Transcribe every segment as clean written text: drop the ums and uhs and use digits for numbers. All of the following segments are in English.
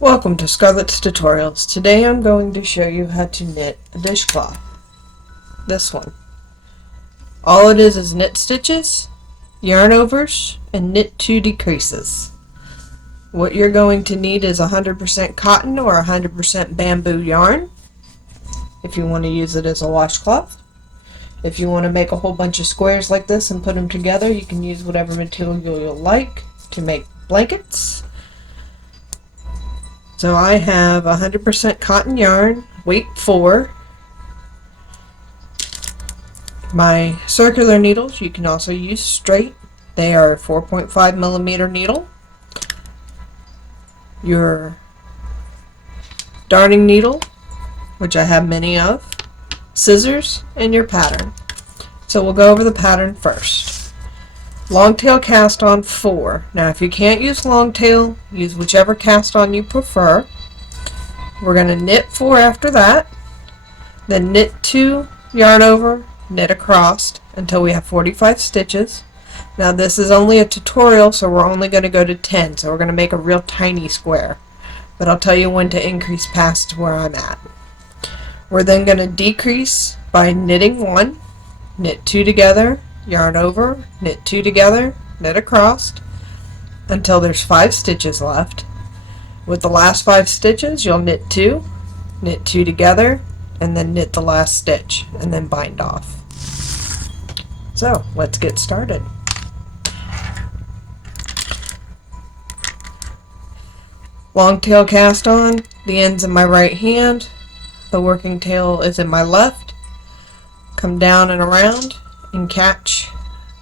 Welcome to Scarlett's Tutorials. Today I'm going to show you how to knit a dishcloth. This one. All it is knit stitches, yarn overs, and knit 2 decreases. What you're going to need is 100% cotton or 100% bamboo yarn if you want to use it as a washcloth. If you want to make a whole bunch of squares like this and put them together, you can use whatever material you'll like to make blankets. So I have 100% cotton yarn, weight 4. My circular needles, you can also use straight. They are 4.5 millimeter needle. Your darning needle, which I have many of, scissors, and your pattern. So we'll go over the pattern first. Long tail cast on 4. Now if you can't use long tail, use whichever cast on you prefer. We're going to knit 4 after that, then knit 2, yarn over, knit across until we have 45 stitches. Now this is only a tutorial, so we're only going to go to 10, so we're going to make a real tiny square. But I'll tell you when to increase past where I'm at. We're then going to decrease by knitting 1, knit 2 together, yarn over, knit 2 together, knit across until there's 5 stitches left. With the last 5 stitches, you'll knit 2 together, and then knit the last stitch, and then bind off. So let's get started. Long tail cast on, the end's in my right hand, the working tail is in my left. Come down and around and catch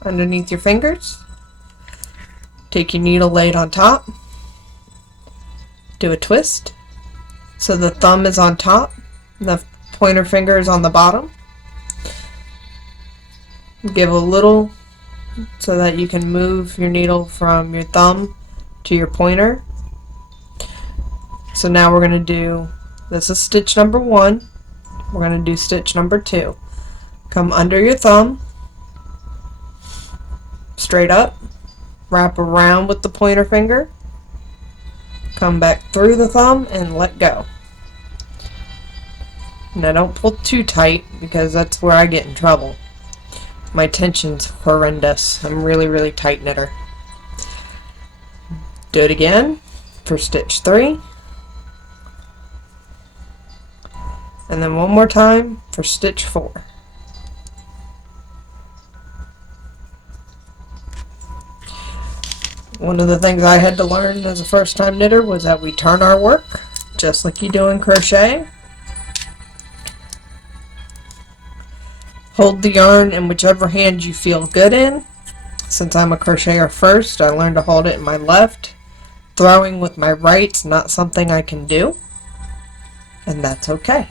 underneath your fingers. Take your needle, lay it on top. Do a twist so the thumb is on top, the pointer finger is on the bottom. Give a little so that you can move your needle from your thumb to your pointer. So now we're going to do, this is stitch number 1, we're going to do stitch number 2. Come under your thumb, straight up, wrap around with the pointer finger, come back through the thumb and let go. Now don't pull too tight because that's where I get in trouble. My tension's horrendous. I'm really tight knitter. Do it again for stitch 3. And then one more time for stitch 4. One of the things I had to learn as a first time knitter was that we turn our work just like you do in crochet. Hold the yarn in whichever hand you feel good in. Since I'm a crocheter first, I learned to hold it in my left. Throwing with my right's not something I can do, and that's okay.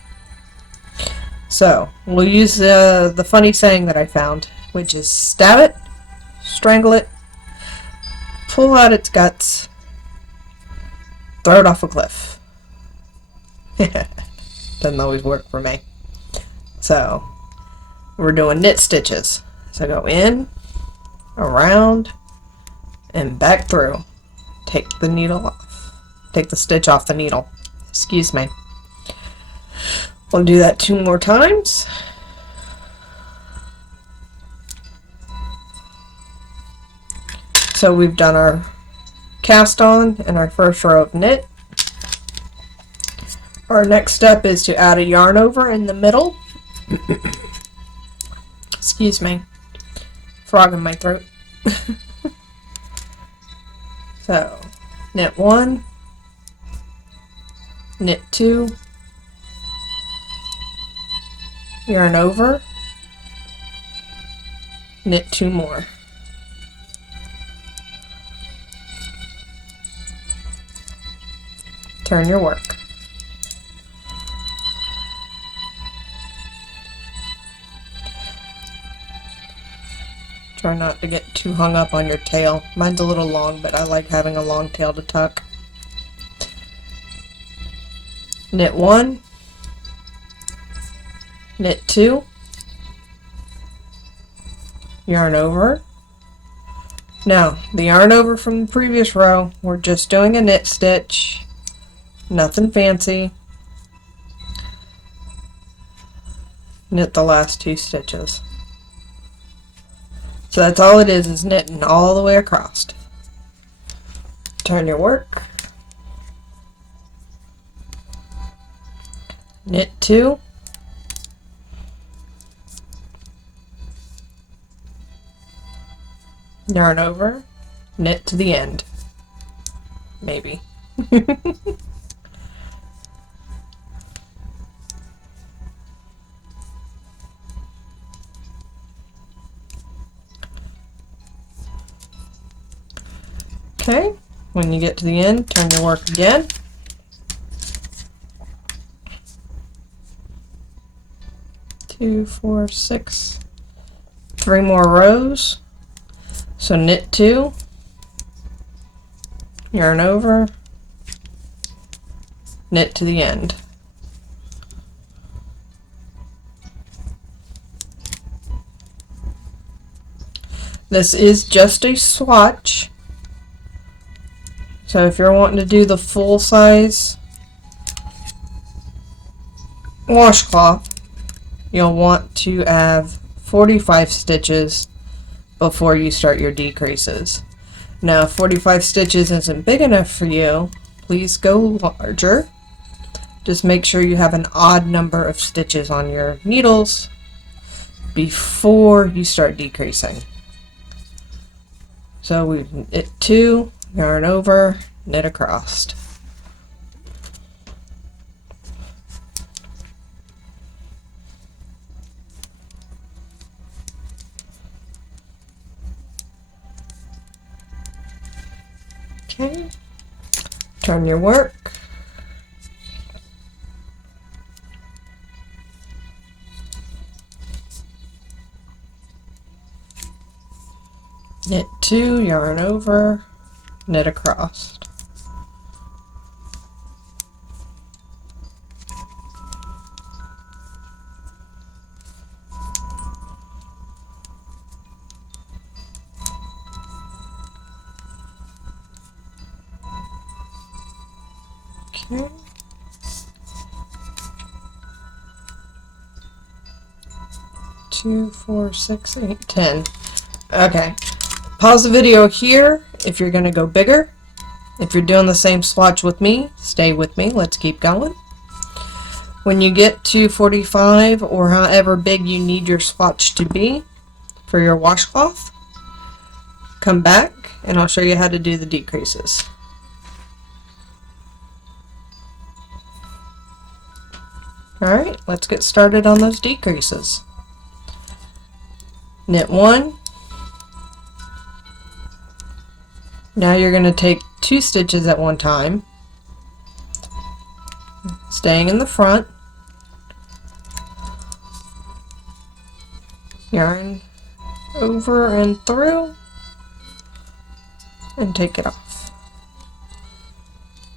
So we'll use the funny saying that I found, which is stab it, strangle it, pull out its guts, throw it off a cliff. Doesn't always work for me. So we're doing knit stitches. So go in, around, and back through. Take the needle off. Take the stitch off the needle. Excuse me. We'll do that 2 more times. So we've done our cast on and our first row of knit. Our next step is to add a yarn over in the middle. Excuse me. Frog in my throat. So, knit 1, knit 2, yarn over, knit 2 more. Turn your work. Try not to get too hung up on your tail. Mine's a little long, but I like having a long tail to tuck. Knit 1, knit 2, yarn over. Now, the yarn over from the previous row, we're just doing a knit stitch, Nothing fancy. Knit the last 2 stitches. So that's all it is knitting all the way across. Turn your work. Knit 2. Yarn over. Knit to the end. Maybe. Okay, when you get to the end, turn your work again. Two, 4, 6, 3 more rows. So knit 2, yarn over, knit to the end. This is just a swatch. So if you're wanting to do the full size washcloth, you'll want to have 45 stitches before you start your decreases. Now, if 45 stitches isn't big enough for you, please go larger. Just make sure you have an odd number of stitches on your needles before you start decreasing. So we knit 2, yarn over, knit across. Okay, turn your work. Knit 2, yarn over, knit across. Okay. 2, 4, 6, 8, 10. Okay. Pause the video here if you're going to go bigger. If you're doing the same swatch with me, stay with me. Let's keep going. When you get to 45 or however big you need your swatch to be for your washcloth, come back and I'll show you how to do the decreases. Alright, let's get started on those decreases. Knit 1. Now you're going to take 2 stitches at one time, staying in the front, yarn over and through, and take it off.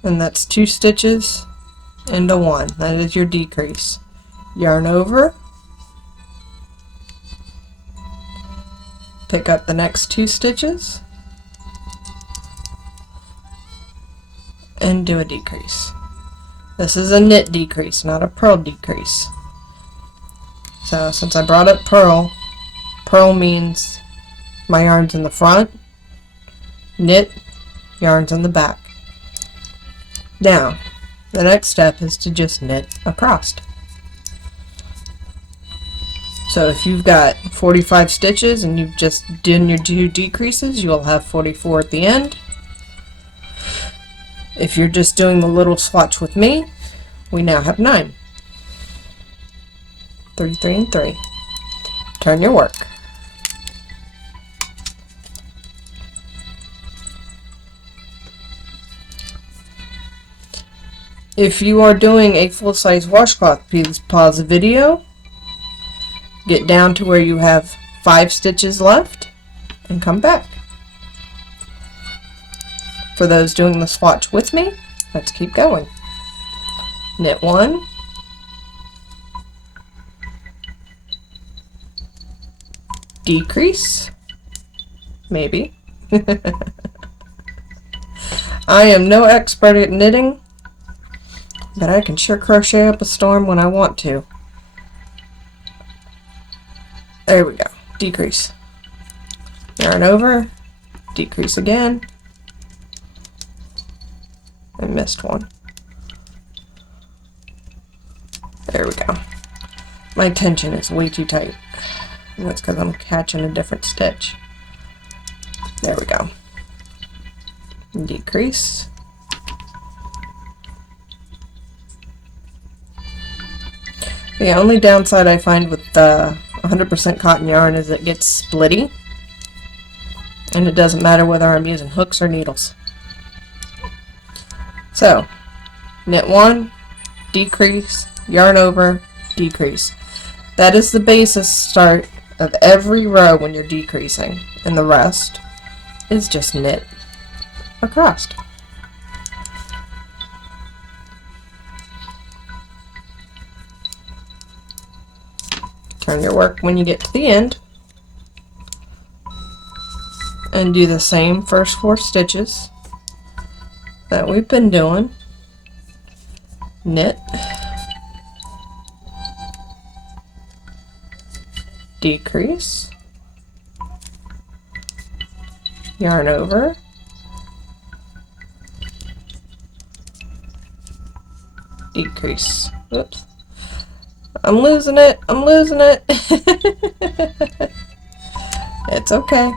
And that's 2 stitches into 1. That is your decrease. Yarn over, pick up the next 2 stitches, and do a decrease. This is a knit decrease, not a purl decrease. So since I brought up purl, purl means my yarn's in the front, knit, yarn's in the back. Now, the next step is to just knit across. So if you've got 45 stitches and you've just done your 2 decreases, you'll have 44 at the end. If you're just doing the little swatch with me, we now have 9. 3, 3, and 3. Turn your work. If you are doing a full-size washcloth, please pause the video, get down to where you have 5 stitches left, and come back. For those doing the swatch with me, let's keep going. Knit 1, decrease, maybe. I am no expert at knitting, But I can sure crochet up a storm when I want to. There we go. Decrease. Yarn over. Decrease again. I missed one. There we go. My tension is way too tight. And that's because I'm catching a different stitch. There we go. Decrease. The only downside I find with the 100% cotton yarn is it gets splitty. And it doesn't matter whether I'm using hooks or needles. So, knit one, decrease, yarn over, decrease. That is the basis start of every row when you're decreasing. And the rest is just knit across. Turn your work when you get to the end. And do the same first 4 stitches that we've been doing. Knit, decrease, yarn over, decrease. Oops. I'm losing it. I'm losing it. It's okay.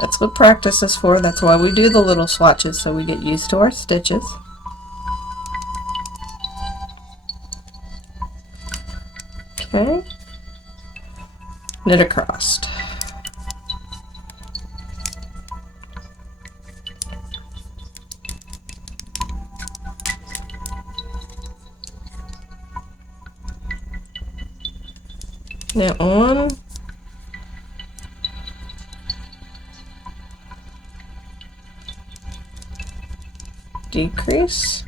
That's what practice is for. That's why we do the little swatches, so we get used to our stitches. Okay. Knit across. Knit one. Decrease.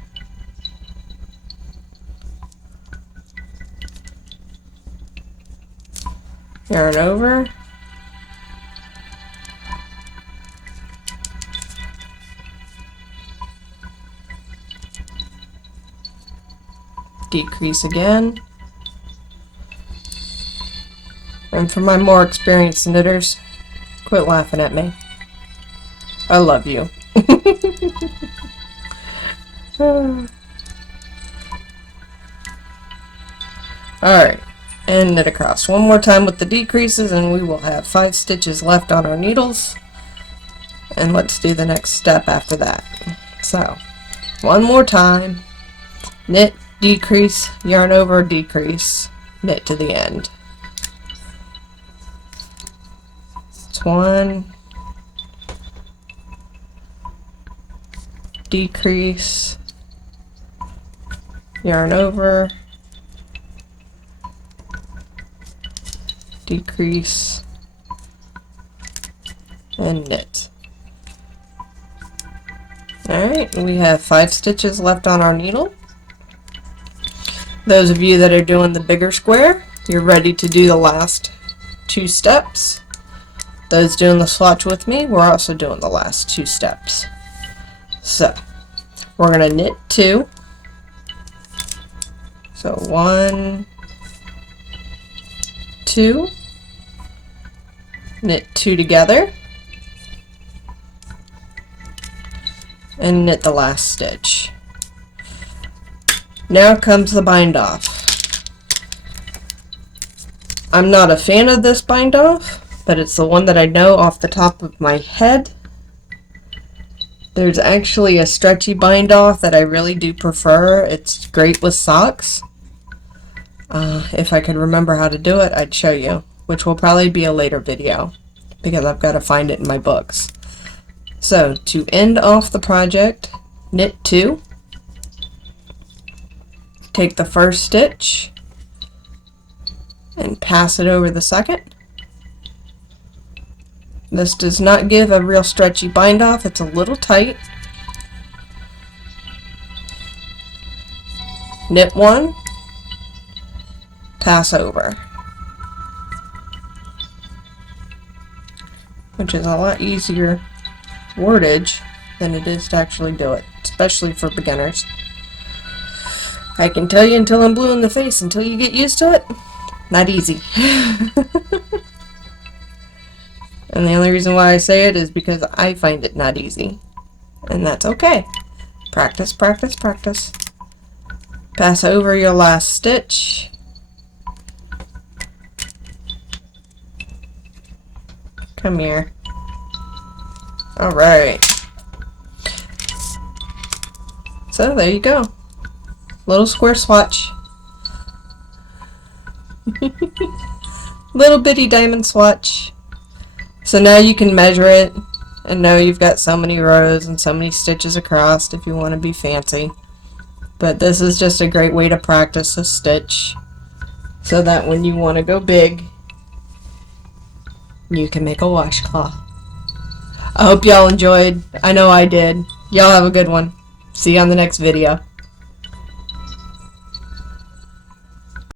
Yarn over. Decrease again. And for my more experienced knitters, quit laughing at me. I love you. Alright, and knit across one more time with the decreases, and we will have 5 stitches left on our needles. And let's do the next step after that. So, one more time, knit, decrease, yarn over, decrease, knit to the end. It's 1, decrease, yarn over, decrease, and knit. Alright, we have 5 stitches left on our needle. Those of you that are doing the bigger square, you're ready to do the last 2 steps. Those doing the swatch with me, we're also doing the last 2 steps. So, we're going to knit 2. So 1, 2, knit 2 together, and knit the last stitch. Now comes the bind off. I'm not a fan of this bind off, but it's the one that I know off the top of my head. There's actually a stretchy bind off that I really do prefer. It's great with socks. If I could remember how to do it, I'd show you, which will probably be a later video because I've got to find it in my books. So to end off the project, knit 2, take the first stitch and pass it over the second. This does not give a real stretchy bind off, it's a little tight. Knit 1, pass over, which is a lot easier wordage than it is to actually do it, especially for beginners. I can tell you until I'm blue in the face, until you get used to it, not easy. And the only reason why I say it is because I find it not easy. And that's okay. Practice, practice, practice. Pass over your last stitch. Come here. Alright. So there you go. Little square swatch. Little bitty diamond swatch. So now you can measure it and know you've got so many rows and so many stitches across if you want to be fancy. But this is just a great way to practice a stitch so that when you want to go big, you can make a washcloth. I hope y'all enjoyed. I know I did. Y'all have a good one. See you on the next video.